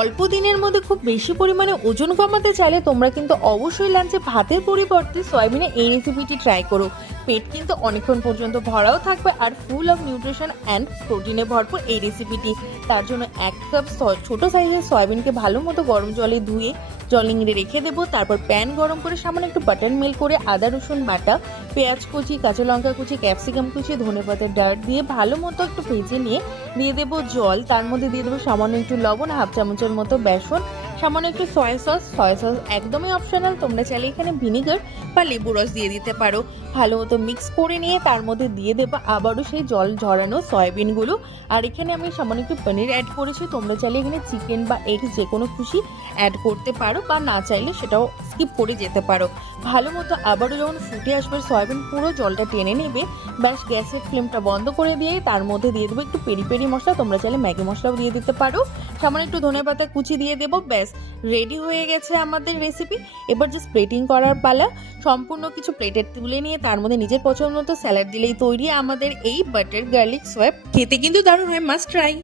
অল্প দিনের মধ্যে খুব বেশি পরিমাণে ওজন কমাতে চাইলে তোমরা কিন্তু অবশ্যই লাঞ্চে ভাতের পরিবর্তে সয়াবিনের এই রেসিপিটি ট্রাই করো। পেট কিন্তু অনেকক্ষণ পর্যন্ত ভরাও থাকবে আর ফুল অফ নিউট্রিশন অ্যান্ড প্রোটিনে ভরপুর এই রেসিপিটি। তার জন্য 1 কাপ ছোট সাইজের সয়াবিনকে ভালো মতো গরম জলে ধুয়ে জল নিংড়ে রেখে দেবো। তারপর প্যান গরম করে সামান্য একটু বাটার মেল্ট করে আদা রসুন বাটা, পেঁয়াজ কুচি, কাঁচা লঙ্কা কুচি, ক্যাপসিকাম কুচি, ধনেপাতার ডাঁট দিয়ে ভালো মতো একটু ভেজে নিয়ে দিয়ে দেবো জল। তার মধ্যে দিয়ে দেবো সামান্য একটু লবণ, হাফ চামচের মতো বেসন, সামান্য একটু সয়া সস একদমই অপশনাল, তোমরা চাইলে এখানে ভিনিগার বা লেবু রস দিয়ে দিতে পারো। ভালো মতো মিক্স করে নিয়ে তার মধ্যে দিয়ে দেবো আবারও সেই জল ঝরানো সয়াবিনগুলো। আর এখানে আমি সামান্য একটু পনির অ্যাড করেছি, তোমরা চাইলে এখানে চিকেন বা এগ যে কোনো খুশি অ্যাড করতে পারো বা না চাইলে সেটাও স্কিপ করে যেতে পারো। ভালো মতো আবারও যখন ফুটে আসবে, সয়াবিন পুরো জলটা টেনে নেবে, ব্যাস গ্যাসের ফ্লেমটা বন্ধ করে দিয়ে তার মধ্যে দিয়ে দেবো একটু পেরি পেরি মশলা, তোমরা চাইলে ম্যাগি মশলাও দিয়ে দিতে পারো, সামান্য একটু ধনেপাতা কুচি দিয়ে দেবো। ব্যাস রেডি হয়ে গেছে আমাদের রেসিপি। এবার জাস্ট প্লেটিং করার পালা। সম্পূর্ণ কিছু প্লেটে তুলে নিয়ে তার মধ্যে নিজের পছন্দ মতো স্যালাড দিলেই তৈরি আমাদের এই বাটার গার্লিক সোয়াব। খেতে কিন্তু দারুণ হয়, মাস্ট ট্রাই।